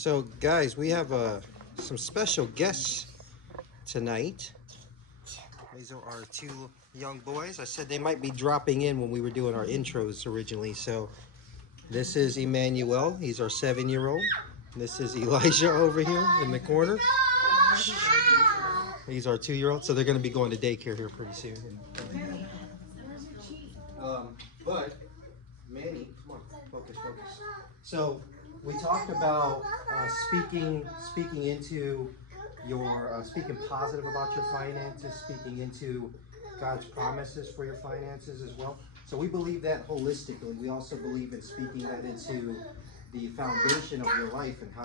So, guys, we have some special guests tonight. These are our two young boys. I said they might be dropping in when we were doing our intros originally. So, this is Emmanuel. He's our 7-year-old. This is Elijah over here in the corner. He's our 2-year-old. So, they're going to be going to daycare here pretty soon. But Manny, come on, focus, focus. So we talked about speaking into your speaking positive about your finances, speaking into God's promises for your finances as well. So we believe that holistically. We also believe in speaking that into the foundation of your life and how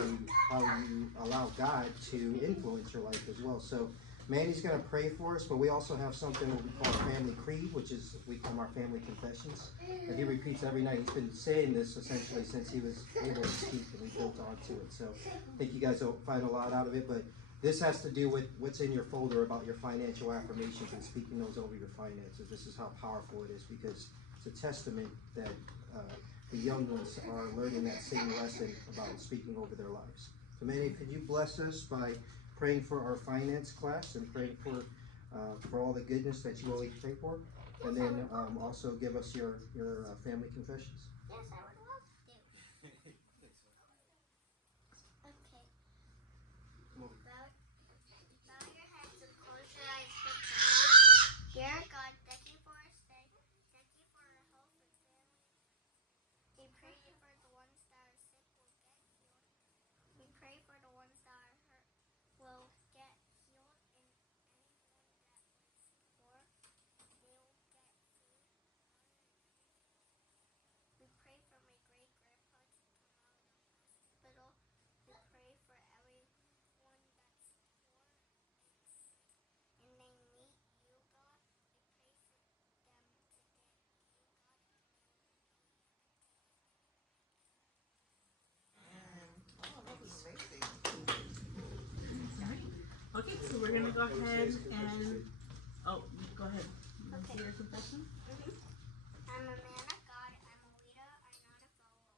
you allow God to influence your life as well. So Manny's going to pray for us, but we also have something that we call our family creed, which is we call our family confessions. And he repeats every night. He's been saying this essentially since he was able to speak, and we built onto it. So I think you guys will find a lot out of it. But this has to do with what's in your folder about your financial affirmations and speaking those over your finances. This is how powerful it is because it's a testament that the young ones are learning that same lesson about speaking over their lives. So Manny, could you bless us by praying for our finance class and praying for all the goodness that you always pray for, and then also give us your family confessions. Yes, I would love to. Okay. Bow your heads and close your eyes for prayer. Dear God, thank you for our stay. Thank you for our health and family. We pray for the ones that are sick will get healed. We pray for the ones that are hurt will get healed, and anyone that was poor, they will get food, water, and everything. We pray for my great grandpa to come out of the hospital. We pray for everyone that's poor and sick, and they meet you, God. We pray for them to get you, God, and they will know you every day. Oh, that was amazing. Okay, so we're gonna go ahead and go ahead. Okay. See your confession? I'm a man of God. I'm a leader. I'm not a follower.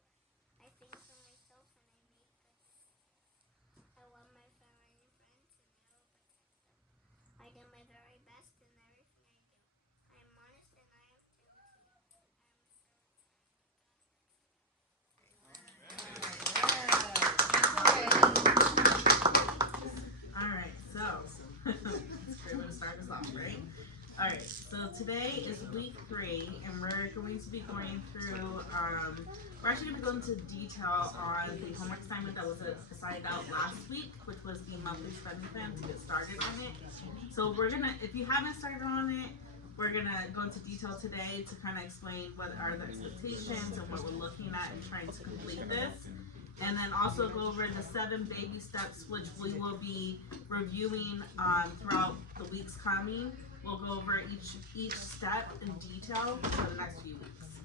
I think for myself and I make good decisions. I love my family and friends and I will protect them. I do my very best in everything I do. I am honest and I have integrity. I am a servant to God. All right, so that's a great way to start us off, right? All right, so today is week 3, and we're going to be going through. We're actually going to go into detail on the homework assignment that was assigned out last week, which was the monthly spending plan to get started on it. So we're gonna, if you haven't started on it, we're gonna go into detail today to kind of explain what are the expectations and what we're looking at and trying to complete this. And then also go over the 7 baby steps, which we will be reviewing throughout the weeks coming. We'll go over each step in detail for the next few weeks.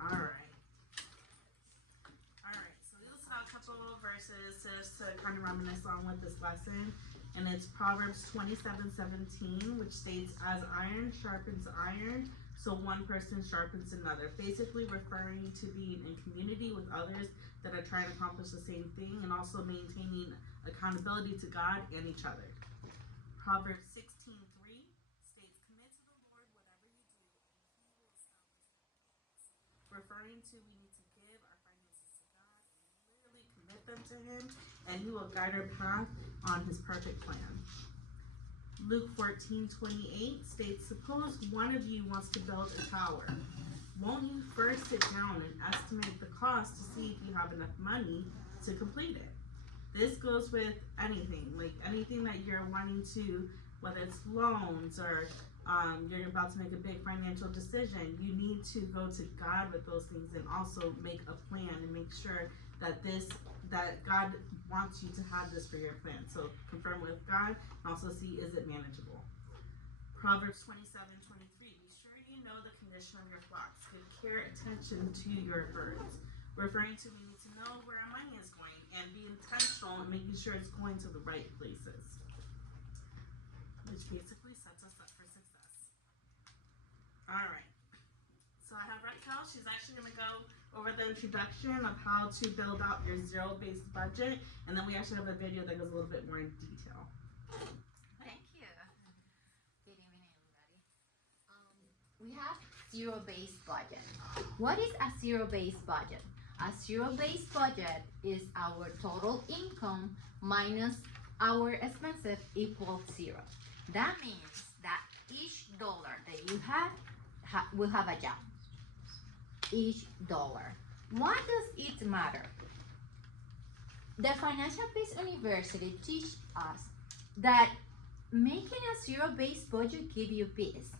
All right. So these are a couple of verses just to kind of reminisce on with this lesson. And it's Proverbs 27:17, which states, "As iron sharpens iron, so one person sharpens another." Basically referring to being in community with others that are trying to accomplish the same thing and also maintaining accountability to God and each other. Proverbs 16:3 states, "Commit to the Lord whatever you do, and He will establish your plans." Referring to we need to give our finances to God and literally commit them to Him, and He will guide our path on His perfect plan. Luke 14:28 states, "Suppose one of you wants to build a tower. Won't you first sit down and estimate the cost to see if you have enough money to complete it?" This goes with anything, like anything that you're wanting to, whether it's loans or you're about to make a big financial decision, you need to go to God with those things and also make a plan and make sure that God wants you to have this for your plan. So confirm with God and also see, is it manageable? Proverbs 27:23, "Be sure you know the condition of your flocks. Give care attention to your herds." Referring to we need to know where our money is going and be intentional in making sure it's going to the right places, which basically sets us up for success. All right. So I have Raquel. She's actually going to go over the introduction of how to build out your zero-based budget, and then we actually have a video that goes a little bit more in detail. Thank you. Good evening, everybody. We have zero-based budget. What is a zero-based budget? A zero-based budget is our total income minus our expenses equals zero. That means that each dollar that you have will have a job. Each dollar. Why does it matter? The Financial Peace University teaches us that making a zero-based budget gives you peace.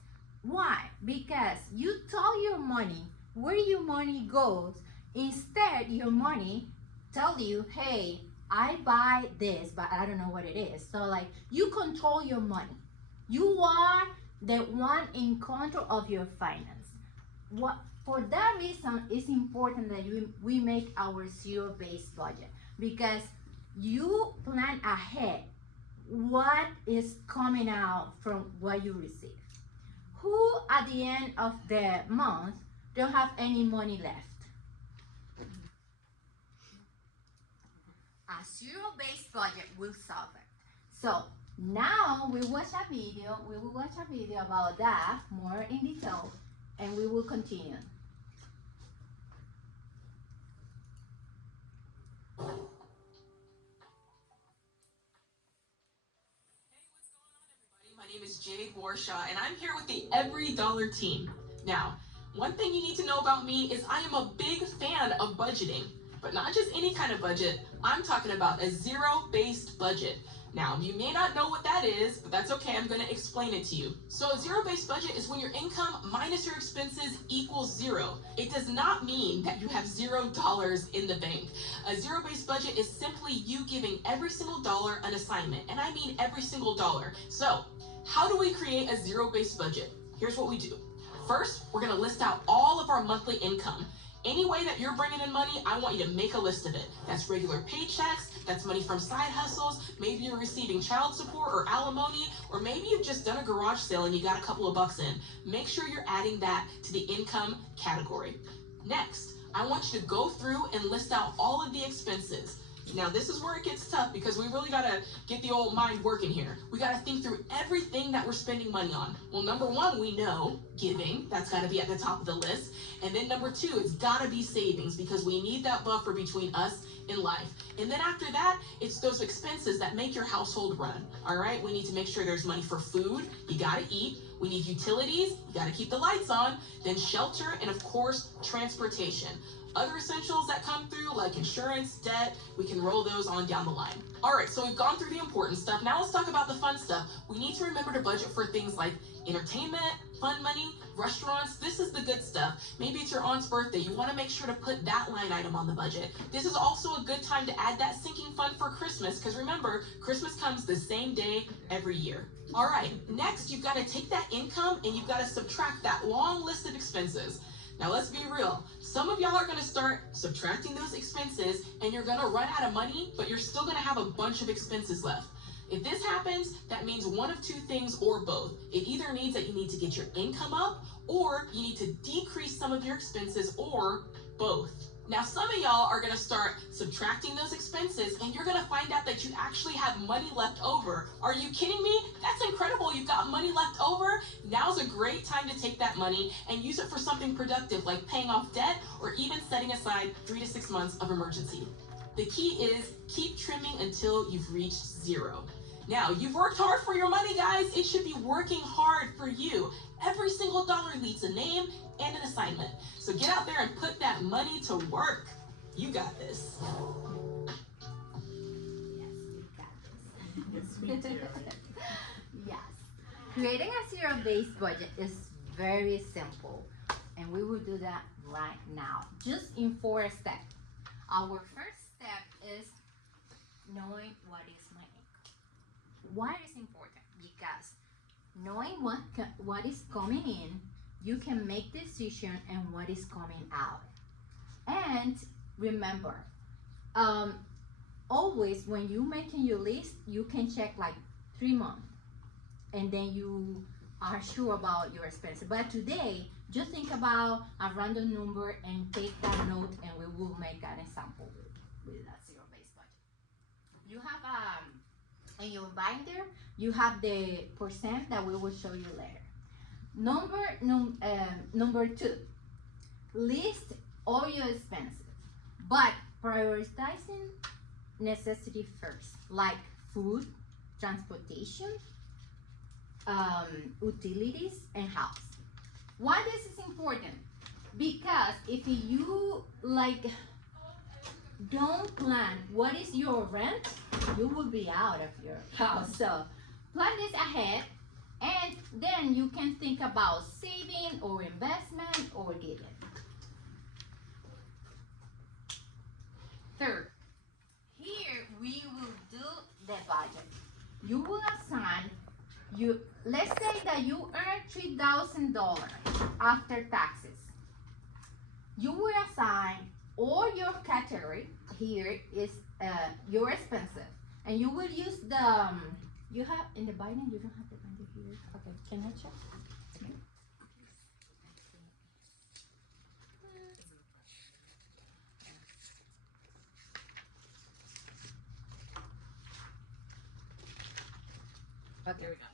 Why? Because you tell your money where your money goes. Instead, your money tell you, hey, I buy this, but I don't know what it is. So like, you control your money. You are the one in control of your finance. For that reason, it's important that we make our zero-based budget, because you plan ahead what is coming out from what you receive. Who at the end of the month don't have any money left? A zero-based budget will solve it. So now we will watch a video about that more in detail, and we will continue. My name is Jade Warshaw, and I'm here with the Every Dollar team. Now, one thing you need to know about me is I am a big fan of budgeting, but not just any kind of budget. I'm talking about a zero-based budget. Now, you may not know what that is, but that's okay. I'm going to explain it to you. So a zero-based budget is when your income minus your expenses equals zero. It does not mean that you have $0 in the bank. A zero-based budget is simply you giving every single dollar an assignment, and I mean every single dollar. So how do we create a zero-based budget? Here's what we do. First, we're going to list out all of our monthly income. Any way that you're bringing in money, I want you to make a list of it. That's regular paychecks, that's money from side hustles, maybe you're receiving child support or alimony, or maybe you've just done a garage sale and you got a couple of bucks in. Make sure you're adding that to the income category. Next, I want you to go through and list out all of the expenses. Now, this is where it gets tough, because we really got to get the old mind working here. We got to think through everything that we're spending money on. Well, number one, we know giving. That's got to be at the top of the list. And then number two, it's got to be savings, because we need that buffer between us and life. And then after that, it's those expenses that make your household run. All right, we need to make sure there's money for food. You got to eat. We need utilities. You got to keep the lights on. Then shelter, and of course, transportation. Other essentials that come through, like insurance, debt, we can roll those on down the line. All right, so we've gone through the important stuff. Now let's talk about the fun stuff. We need to remember to budget for things like entertainment, fun money, restaurants. This is the good stuff. Maybe it's your aunt's birthday. You want to make sure to put that line item on the budget. This is also a good time to add that sinking fund for Christmas, because remember, Christmas comes the same day every year. All right, next you've got to take that income and you've got to subtract that long list of expenses. Now let's be real. Some of y'all are going to start subtracting those expenses and you're going to run out of money, but you're still going to have a bunch of expenses left. If this happens, that means one of two things or both. It either means that you need to get your income up, or you need to decrease some of your expenses, or both. Now, some of y'all are going to start subtracting those expenses and you're going to find out that you actually have money left over. Are you kidding me? That's incredible. You've got money left over. Now's a great time to take that money and use it for something productive, like paying off debt or even setting aside 3 to 6 months of emergency. The key is keep trimming until you've reached zero. Now, you've worked hard for your money, guys. It should be working hard for you. Every single dollar needs a name and an assignment. So get out there and put that money to work. You got this. Yes, we got this. Yes. Creating a zero-based budget is very simple, and we will do that right now, just in 4 steps. Our first step is knowing what is my income. Why is important? Because knowing what is coming in, you can make decision and what is coming out. And remember, always when you making your list, you can check like 3 months, and then you are sure about your expenses. But today, Just think about a random number and take that note, and we will make an example with a zero-based budget. You have in your binder, you have the percent that we will show you later. Number 2, list all your expenses, but prioritizing necessity first, like food, transportation, utilities, and house. Why this is important? Because if you don't plan what is your rent, you will be out of your house. So plan this ahead, and then you can think about saving or investment or giving. Third, here we will do the budget. You will assign let's say that you earn $3,000 after taxes. You will assign all your category. Here is your expenses, and you will use the you have in the binder. You don't have the binder here. Okay, can I check? Okay. Here we go.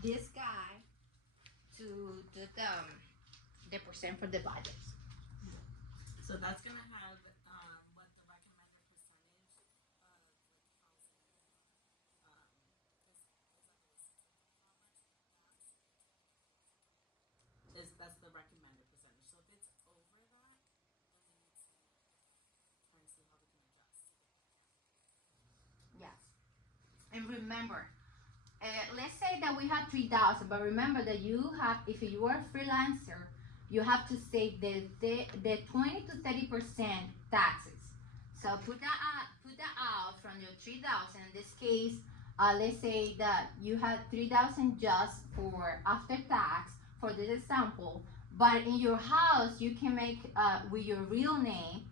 This guy to do the percent for the budget. So that's gonna have what the recommended percentage is that's the recommended percentage. So if it's over that, then we need to try and see how we can adjust. Yes. And remember, let's say that we have 3,000, but remember that you have, if you are a freelancer, you have to save the 20 to 30% taxes. So put that out from your 3,000. In this case, let's say that you have 3,000 just for after tax for this example. But in your house, you can make with your real name,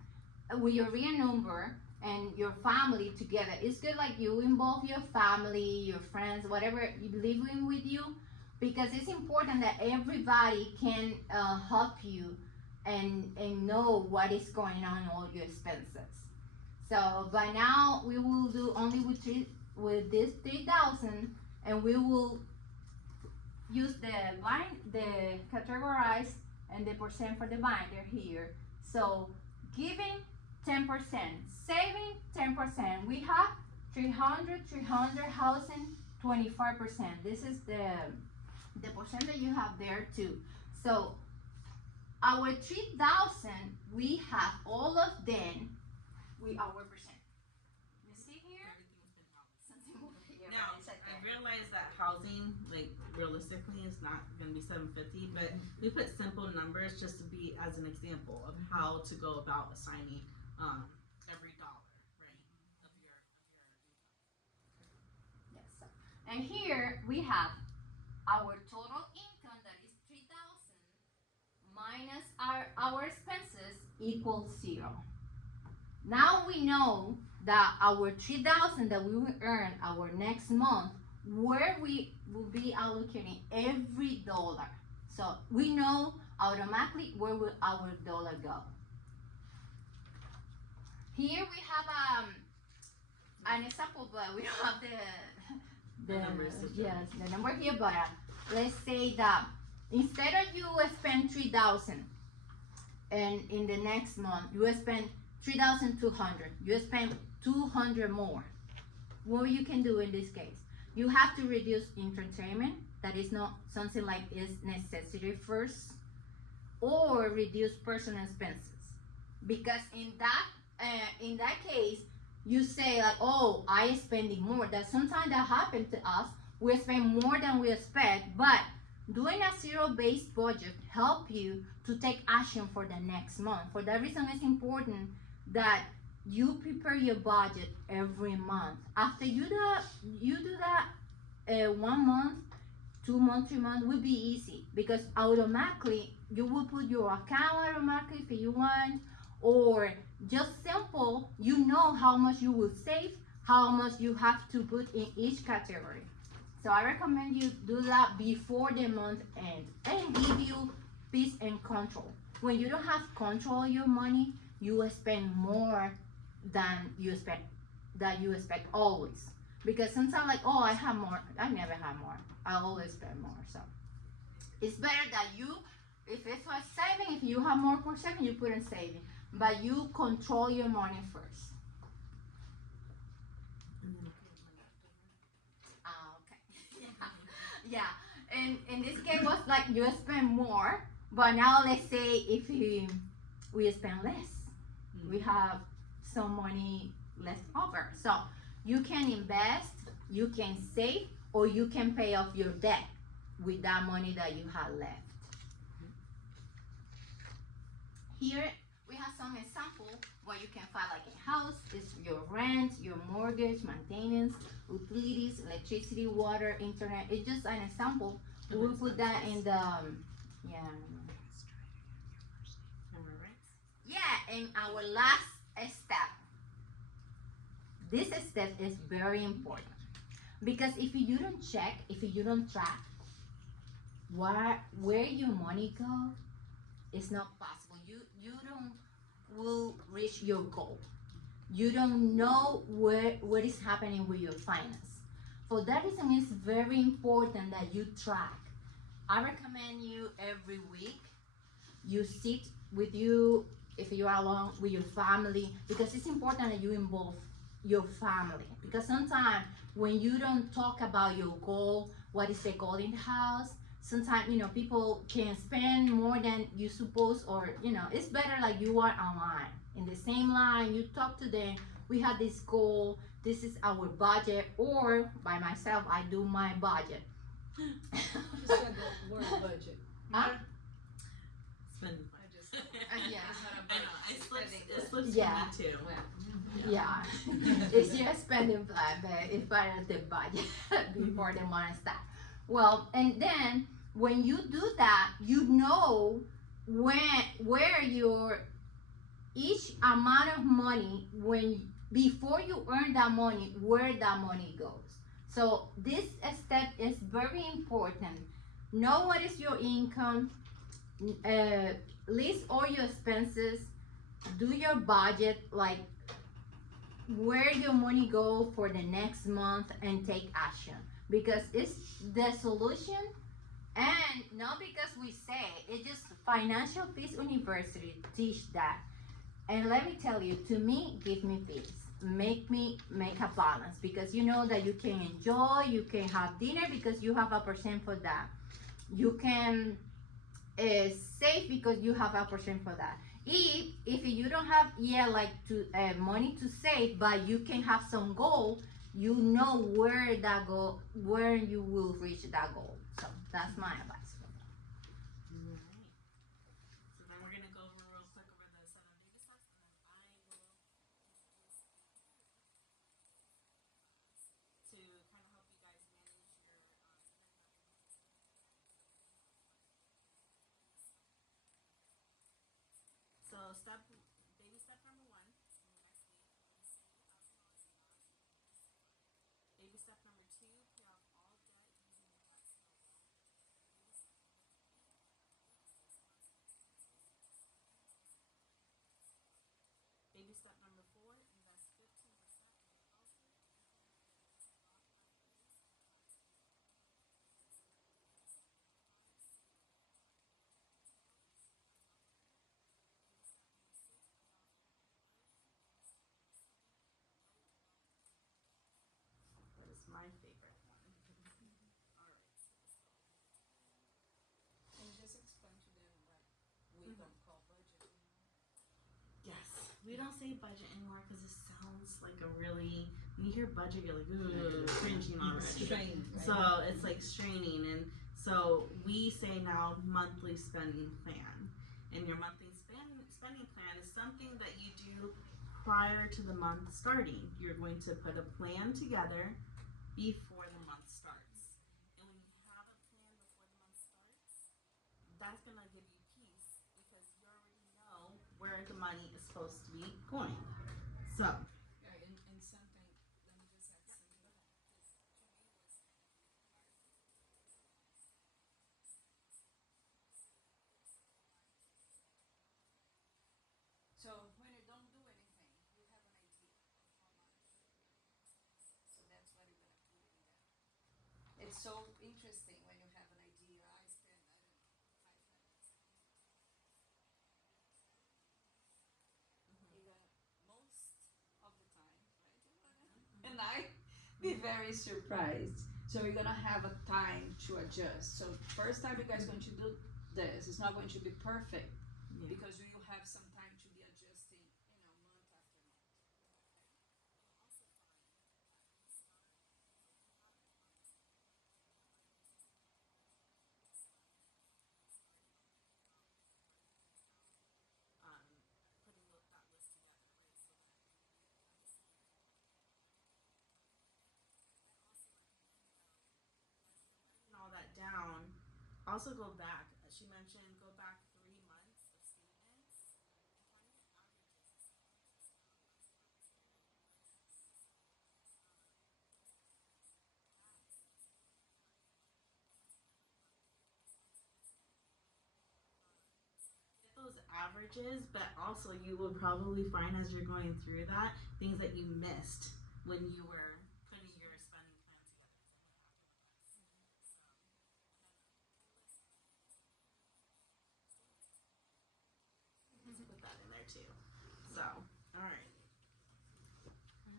with your real number, and your family together. It's good like you involve your family, your friends, whatever you living with you, because it's important that everybody can help you and know what is going on in all your expenses. So by now we will do only with this 3,000, and we will use the categorize and the percent for the binder here. So giving 10%, saving 10%. We have 300, housing 25%. This is the percent that you have there too. So our 3,000, we have all of them with our percent. You see here? Everything's been out. Something over here, Now, but it's I okay. realize that housing, like realistically, is not going to be $750, but we put simple numbers just to be as an example of how to go about assigning every dollar, right, of your income. Yes. And here we have our total income, that is 3,000 minus our expenses equals 0. Now we know that our 3,000 that we will earn our next month, where we will be allocating every dollar. So we know automatically where will our dollar go. Here we have an example, but we don't have The numbers to show. yes, the number here, but let's say that instead of you spend 3,000 and in the next month you spend 3,200, you spend 200 more. What you can do in this case, you have to reduce entertainment, that is not something like is necessary first, or reduce personal expenses, because in that case you say like, oh, I spending more. That sometimes that happens to us. We spend more than we expect, but doing a zero-based budget help you to take action for the next month. For that reason, it's important that you prepare your budget every month. After you do that 1 month, 2 months, 3 months will be easy, because automatically you will put your account automatically if you want, or just simple, you know how much you will save, how much you have to put in each category. So I recommend you do that before the month end and give you peace and control. When you don't have control of your money, you will spend more than you expect always. Because sometimes like, oh, I have more. I never have more. I always spend more. So it's better that you, if it's for saving, if you have more for saving, you put in saving. But you control your money first. Okay. Yeah. And in this case was like you spend more, but now let's say if we spend less, we have some money left over. So you can invest, you can save, or you can pay off your debt with that money that you have left. Here we have some example where you can find like a house, it's your rent, your mortgage, maintenance, utilities, electricity, water, internet. It's just an example. We will put that in the and our last step. This step is very important because if you don't check, if you don't track where your money go, it's not possible. You don't will reach your goal. You don't know what is happening with your finance. For that reason, it's very important that you track. I recommend you every week you sit with you, if you are alone with your family, because it's important that you involve your family. Because sometimes when you don't talk about your goal, what is the goal in the house, sometimes people can spend more than you suppose, or it's better like you are online in the same line, you talk to them, we have this goal, this is our budget, or by myself I do my budget. You said the word budget. Huh? Spend. Yeah. It slips Yeah. for me too. Yeah, it's your spending plan, but it's part of the budget before the money starts. Well, and then when you do that, you know where your each amount of money before you earn that money, where that money goes. So this step is very important. Know what is your income, list all your expenses, do your budget, like where your money go for the next month, and take action, because it's the solution. And not because we say it's just Financial Peace University teach that. And let me tell you, to me, give me peace, make a balance, because you know that you can enjoy, you can have dinner because you have a percent for that, you can save because you have a percent for that. If you don't have like money to save, but you can have some goal, you know where you will reach that goal. So that's my advice for that. Alright. So then we're gonna go over real quick over the 7 baby steps, and then I will introduce to kind of help you guys manage your So baby step number 1 in the next week, we're gonna see baby step number 2, pay off all debt using your debt snowball. Baby step number 4, invest 15% of your household That is my favorite one. Alright. And just explain to them we don't call budget anymore. Yes, we don't say budget anymore because it sounds like a really, when you hear budget, you're like, ooh, cringing already. Straining, right? So it's like straining, and so we say now monthly spending plan. And your monthly spending plan is something that you do prior to the month starting. You're going to put a plan together before the month starts. And when you have a plan before the month starts, that's going to give you peace because you already know where the money is supposed to be going. So, Right, and something, let me just add something to that. Because to me, it's so interesting when you have an idea. I spend, I don't know, 5 minutes. You're gonna, most of the time, right? You're gonna, and I be very surprised. So you're gonna have a time to adjust. So first time you guys going to do this, it's not going to be perfect Yeah. because you will have some time to be adjusting, month after month. Putting that list together, right? So that writing all that down. Also go back. She mentioned go back 3 months of statements and find your averages. Get those averages, but also you will probably find as you're going through that things that you missed when you were putting your spending plan together. Let's put that in there too. So, all right. Let's see.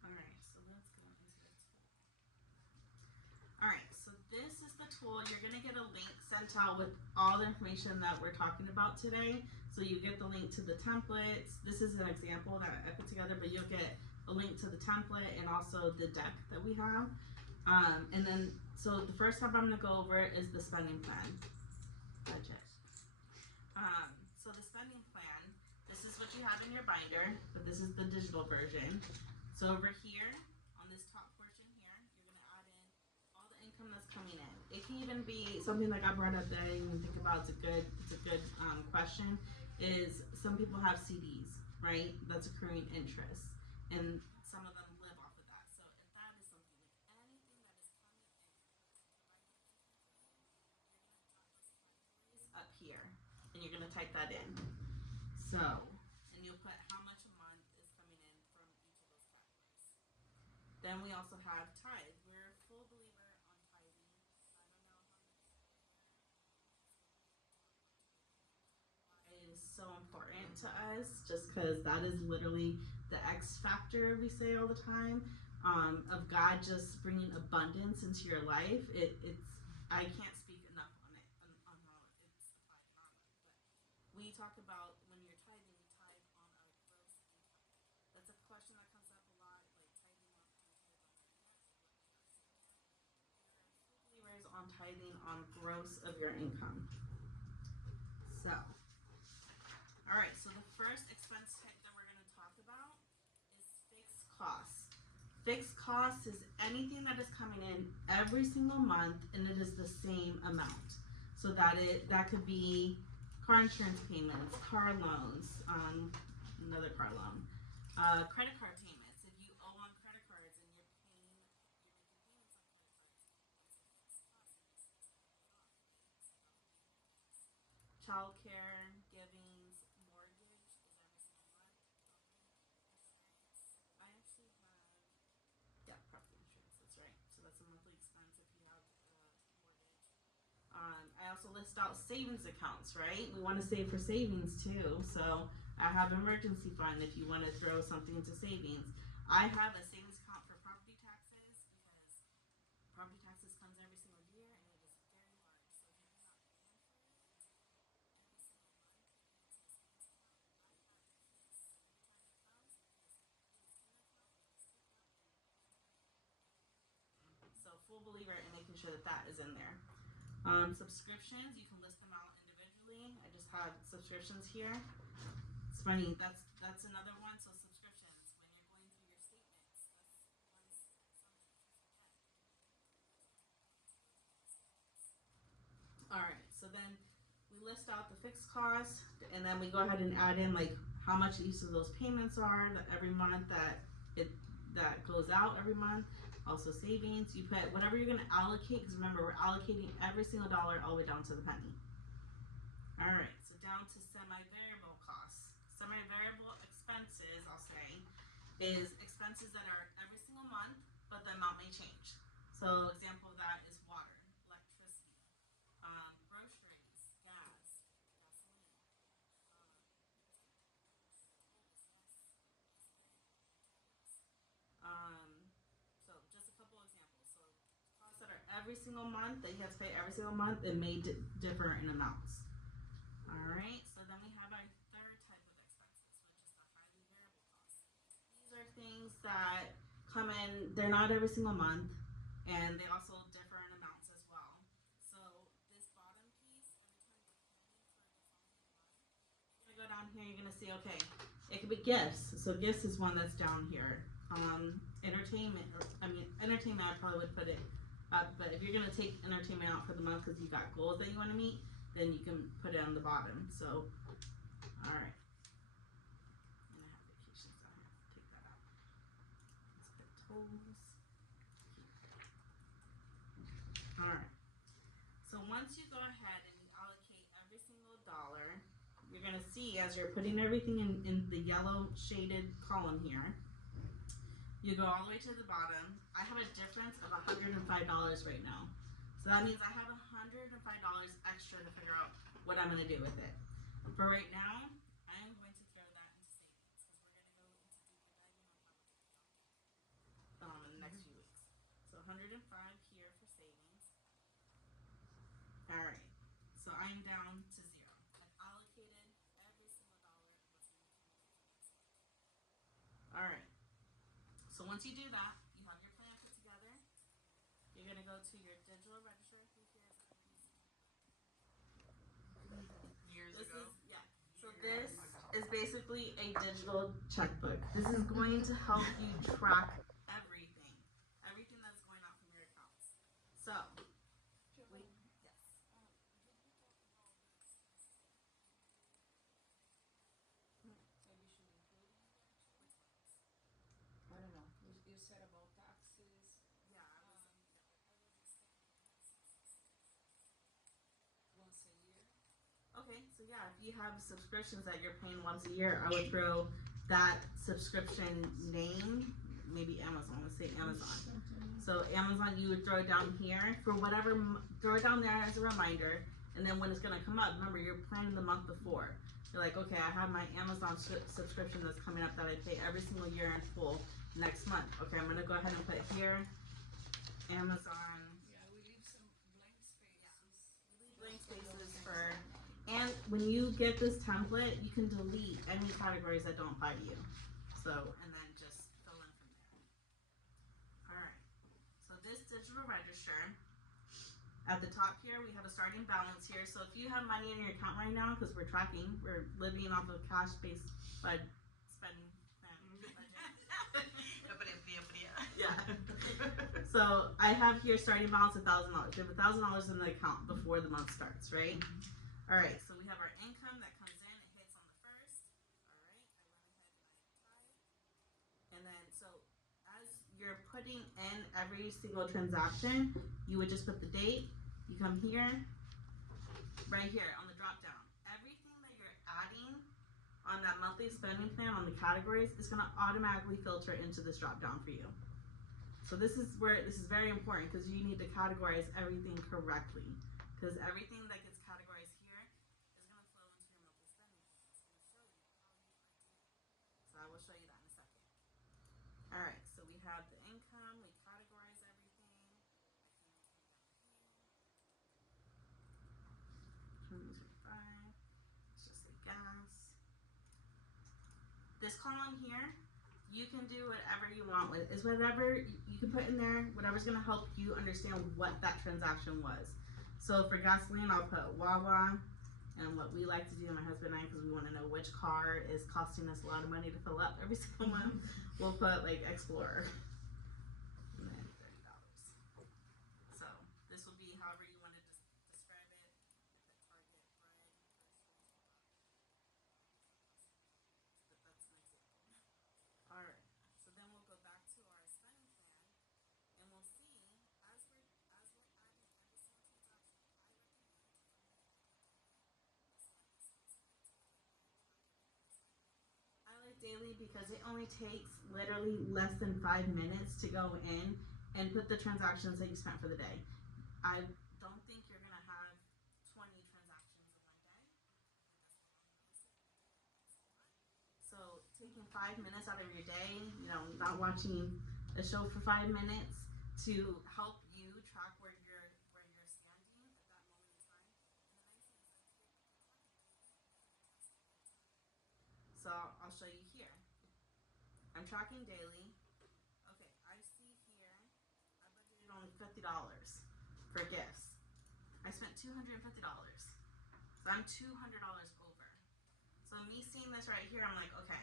All right, so let's go into the tool. All right, so this is the tool. You're gonna get a link sent out with all the information that we're talking about today. So you get the link to the templates. This is an example that I put together, but you'll get a link to the template and also the deck that we have. And then, so the first step I'm gonna go over is the spending plan budget. So the spending plan, this is what you have in your binder, but this is the digital version. So over here, on this top portion here, you're gonna add in all the income that's coming in. It can even be something like I brought up that I didn't even think about. It's a good question. Is some people have CDs, right? That's accruing interest, and some of them live off of that. So if that is something, like anything that is coming in, up here, and you're gonna type that in. So, and you'll put how much a month is coming in from each of those categories. Then we also have tithe. We're a full believer on tithing. I don't know how much it is so important to us, just because that is literally the X factor we say all the time, of God just bringing abundance into your life. It's I can't speak enough on it on how it's applied in our life, but we talk about when you're tithing, you tithe on a gross income. That's a question that comes up a lot, like tithing on believers on tithing on gross of your income. So, all right. So the first expense type that we're going to talk about is fixed costs. Fixed costs is anything that is coming in every single month, and it is the same amount. So that could be car insurance payments, car loans, another car loan, credit card payments. If you owe on credit cards and you're making payments on credit cards, child care, givings, mortgage is every single month. I actually have, yeah, property insurance. That's right. So that's a monthly expense if you have mortgage. I also list out savings accounts, right? We want to save for savings too. So I have emergency fund if you want to throw something into savings. I have a savings account for property taxes because property taxes comes every single year and it is very large. So if you're not paying for it every single month, it's a savings account. I have this every time it comes because it is in account, it is taken out, and so full believer in making sure that that is in there. Subscriptions, you can list them out individually. I just have subscriptions here. It's funny, that's another one. So subscriptions, when you're going through your statements, that's one some that you forget. All right, so then we list out the fixed costs, and then we go ahead and add in like how much each of those payments are every month that goes out every month. Also savings, you put whatever you're going to allocate, because remember we're allocating every single dollar all the way down to the penny. All right, so down to semi-variable costs. Semi-variable expenses expenses, I'll say, is expenses that are every single month, but the amount may change. So example of that is water, electricity, groceries, gas, gasoline. So just a couple examples. So costs that are every single month that you have to pay every single month, it may differ in amounts. All right. So then we have our third type of expenses, which is the highly variable costs. These are things that come in. They're not every single month, and they also differ in amounts as well. So this bottom piece, every time you're planning for the following month, you're gonna go down here. You're gonna see, okay, it could be gifts. So gifts is one that's down here. Entertainment, entertainment I probably would put it up, but if you're gonna take entertainment out for the month because you got goals that you want to meet, then you can put it on the bottom. So, all right. And I have vacations, so I have to take that out. Let's put totals. All right. So once you go ahead and you allocate every single dollar, you're gonna see as you're putting everything in the yellow shaded column here. You go all the way to the bottom. I have a difference of $105 right now. So that means I have $105 extra to figure out what I'm going to do with it. For right now, I am going to throw that into savings because we're going to go into deeper diving on how to do that in the next few weeks. So 105 here for savings. All right. So I'm down to 0. I've allocated every single dollar of what's going to come in for next month. All right. So once you do that, you have your plan put together. You're gonna go to your digital register. So this is basically a digital checkbook. This is going to help you track everything that's going out from your accounts. So, wait, yes. I don't know. You said about taxes. Yeah, Once a year. okay, so yeah, if you have subscriptions that you're paying once a year, I would throw that subscription name, maybe Amazon, let's say Amazon. So Amazon, you would throw it down here for whatever, throw it down there as a reminder, and then when it's gonna come up, remember you're planning the month before. You're like, okay, I have my Amazon subscription that's coming up that I pay every single year in full next month. Okay, I'm gonna go ahead and put here, Amazon. Yeah, we leave some blank spaces. Blank spaces for, and when you get this template, you can delete any categories that don't apply to you. So, and then just fill in from there. All right. So this digital register, at the top here, we have a starting balance here. So if you have money in your account right now, because we're tracking, we're living off of cash-based spending. Yeah. So I have here starting balance $1,000. We have $1,000 in the account before the month starts, right? All right. So we have our income that comes in. It hits on the first. All right. I went ahead and I applied. And then so as you're putting in every single transaction, you would just put the date. You come here, right here on the drop down. Everything that you're adding on that monthly spending plan on the categories is going to automatically filter into this drop down for you. So this is very important because you need to categorize everything correctly, because everything that gets categorized here is going to flow into your monthly spending plan. It's going to show you how you are doing. So I will show you that in a second. All right, so we have the income, we categorize everything. It's just the gas. This column here, you can do whatever you want with. It's whatever you can put in there, whatever's gonna help you understand what that transaction was. So for gasoline, I'll put Wawa, and what we like to do, my husband and I, because we want to know which car is costing us a lot of money to fill up every single month, we'll put like Explorer. And then $30. So this will be however you want to describe it. Put Target, bread, groceries, but that's an example. All right. So then we'll go back to our spending plan, and we'll see as we're adding every single transaction. I like like Daily because it only takes literally less than 5 minutes to go in and put the transactions that you spent for the day. I don't think you're gonna have 20 transactions in one day. So taking 5 minutes out of your day, not watching a show for 5 minutes to help you track where you're standing at that moment in time. So I'll show you here. I'm tracking daily. Okay, I see here I budgeted only $50 for gifts. I spent $250. So I'm $200 over. So me seeing this right here, I'm like, okay,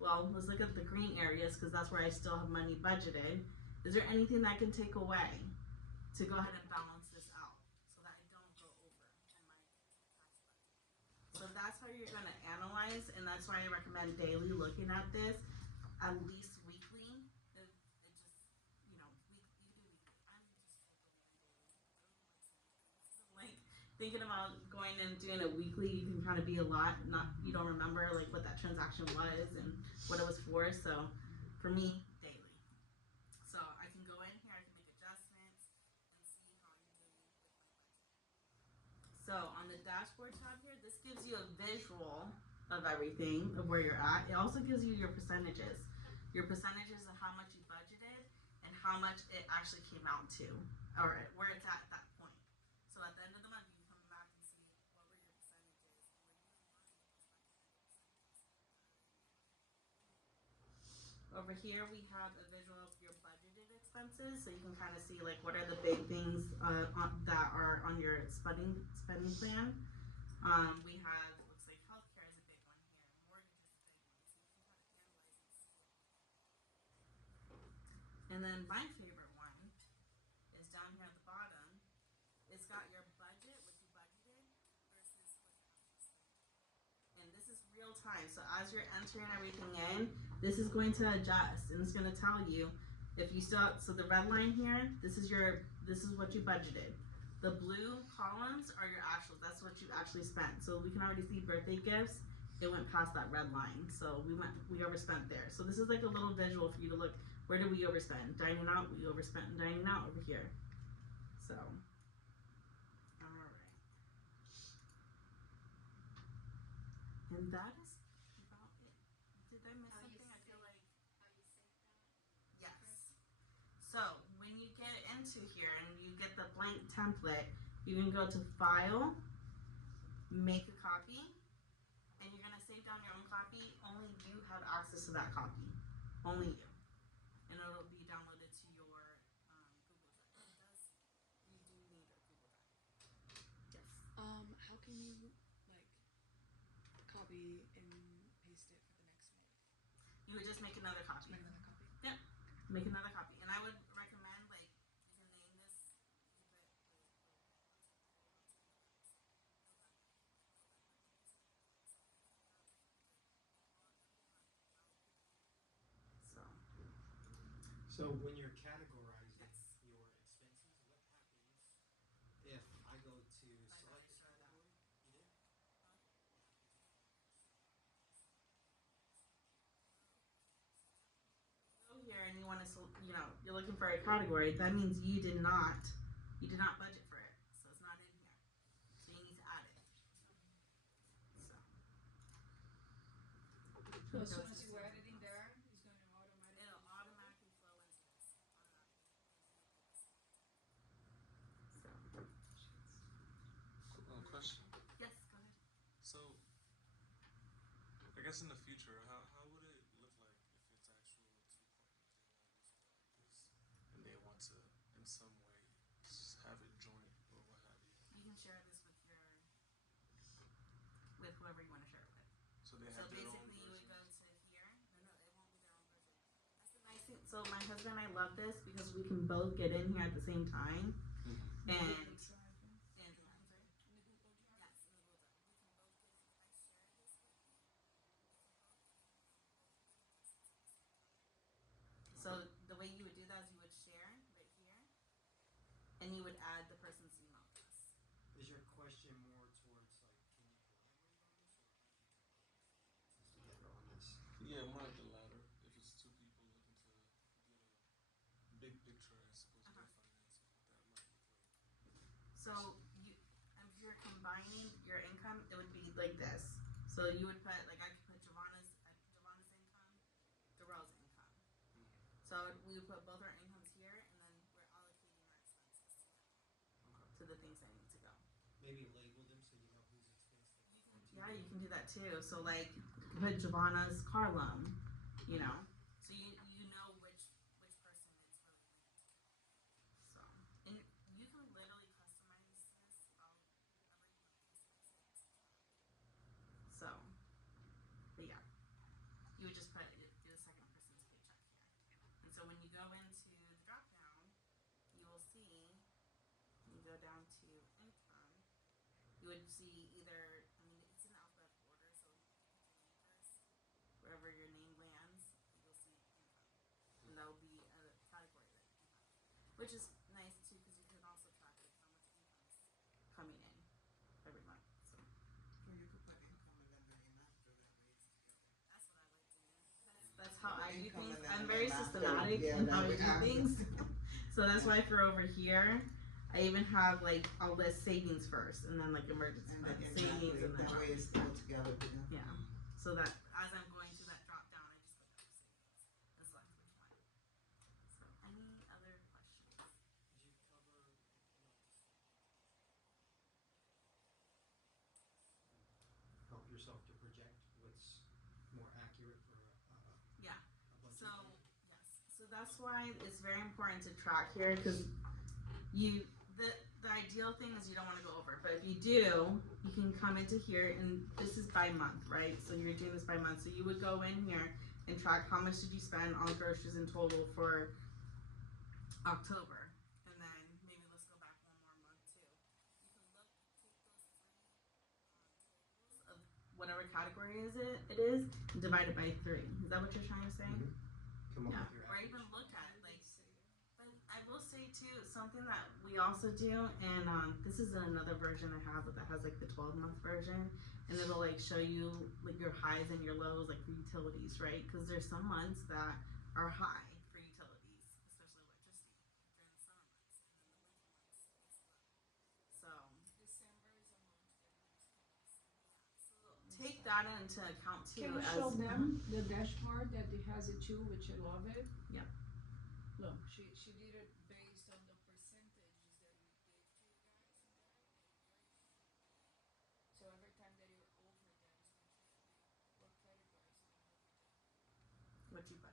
well, let's look at the green areas because that's where I still have money budgeted. Is there anything that I can take away to go ahead and balance this out so that I don't go over in my tax budget? So that's how you're gonna analyze, and that's why I recommend daily looking at this, at least weekly. It just, you can do weekly. I'm just like thinking about going and doing a weekly, you can kind of be a lot, you don't remember like what that transaction was and what it was for. So for me, daily. So I can go in here, I can make adjustments and see how I'm doing with my budget. So on the dashboard tab here, this gives you a visual of everything, of where you're at. It also gives you your percentages of how much you budgeted and how much it actually came out to, or where it's at that point. So at the end of the month, you can come back and see what were your percentages. Over here, we have a visual of your budgeted expenses, so you can kind of see like what are the big things that are on your spending plan. We have, looks like healthcare is a big one here, mortgage is a big one, so you can kind of analyze and see. And then my favorite one is down here at the bottom. It's got your budget, what you budgeted, versus what you actually spent. And this is real time, so as you're entering everything in, this is going to adjust, and it's going to tell you if you still. So the red line here, this is what you budgeted. The blue columns are your actuals. That's what you actually spent. So we can already see birthday gifts. It went past that red line, so we overspent there. So this is like a little visual for you to look. Where did we overspend? Dining out. We overspent in dining out over here. So, all right. And that is about it. Did I miss something? I feel like. Yes. So when you get into here and you get the blank template, you can go to File, Make a Copy, and you're gonna save down your own copy. Only you have access to that copy. Only you. And it'll be downloaded to your Google Drive. You do need a Google Drive. Yes. How can you copy and paste it for the next month? You would just make another copy. Make another copy. Yep. Make another copy. And I would recommend you can name this. So when you're categorizing your expenses, what happens if I go to select a category? You did? Go here and you want to, you're looking for a category. That means you did not budget for it, so it's not in here. So you need to add it. So as soon as you add it in there, it's going to automatically. It'll automatically flow into this. Question. Yes, go ahead. So, I guess in the future, how would it look like if it's actual two partners they want to start this and they want to, in some way, have it joint or what have you? You can share this with whoever you want to share it with. So they So have their own basically, you would version. go to here. No, it won't be their own version. That's the nice thing. So my husband and I love this because we can both get in here at the same time, and I'm sorry. Yes, in the Google Drive. We can both get in. If I share this with you, so the way you would do that is you would share right here, and you would add the person's email address. Is your question more towards can you collaborate on this, or how do you together on this? Yeah, more like the latter. If it's two people looking to get a big picture, I suppose, of their finances, what that might look like. So you, if you're combining your income, it would be like this. So you would put like I could put Giovanna's income, Darrell's income. So we would put both our incomes here, and then we're allocating our expenses to them, to the things that need to go. Maybe label them so you know whose expense they go to. Yeah, you can do that too. So like put Giovanna's car loan, you know, so you know which person it's really linked to. So and you can literally customize this however you want to customize it. So, but yeah, you would just put it do the second person's paycheck here, and so when you go into the drop down, you will see. You go down to income. You would see either, I mean, it's in alphabetical order, so you put your name first. Wherever your name lands, you'll see income. And that'll be a category that you can have. Which is nice too, because you can also track like how much income is coming in every month. So Or you could put income and then the name after that way it's together. that's what I like to do. That's how I do Income things. and then I'm the very name after. systematic Yeah, in that how I would do happen. things. So that's why for over here, I even have like I'll list savings first and then like emergency And fund, then savings and then that way it's all together. yeah. So that as I'm going through that drop down, I just go down to savings and select which one. So any other questions? Did you cover, help yourself to project what's more accurate for Yeah. a budget? So yes. So that's why it's very important to track here because you the ideal thing is you don't want to go over, but if you do, you can come into here and this is by month, right? So you're doing this by month. So you would go in here and track how much did you spend on groceries in total for October, and then maybe let's go back one more month too. You can look, take those three totals of whatever category it is, and divide it by 3. Is that what you're trying to say? Mhm. Come up Yeah. with your Or average. even look at it like. But I will say too, something that we also do, and this is another version I have that has like the 12-month version, and it'll like show you like your highs and your lows, like for utilities, right? Because there's some months that are high for utilities, especially electricity during the summer months, and then the winter months it's low. So December is a month that most of us. so take that into account too. Can you as show them the dashboard that it has it too, which I love it? Yep. Look, she did it based on the percentages that we gave to you guys in there. So every time that you're over that is going to show you what categories are over there. what you budget.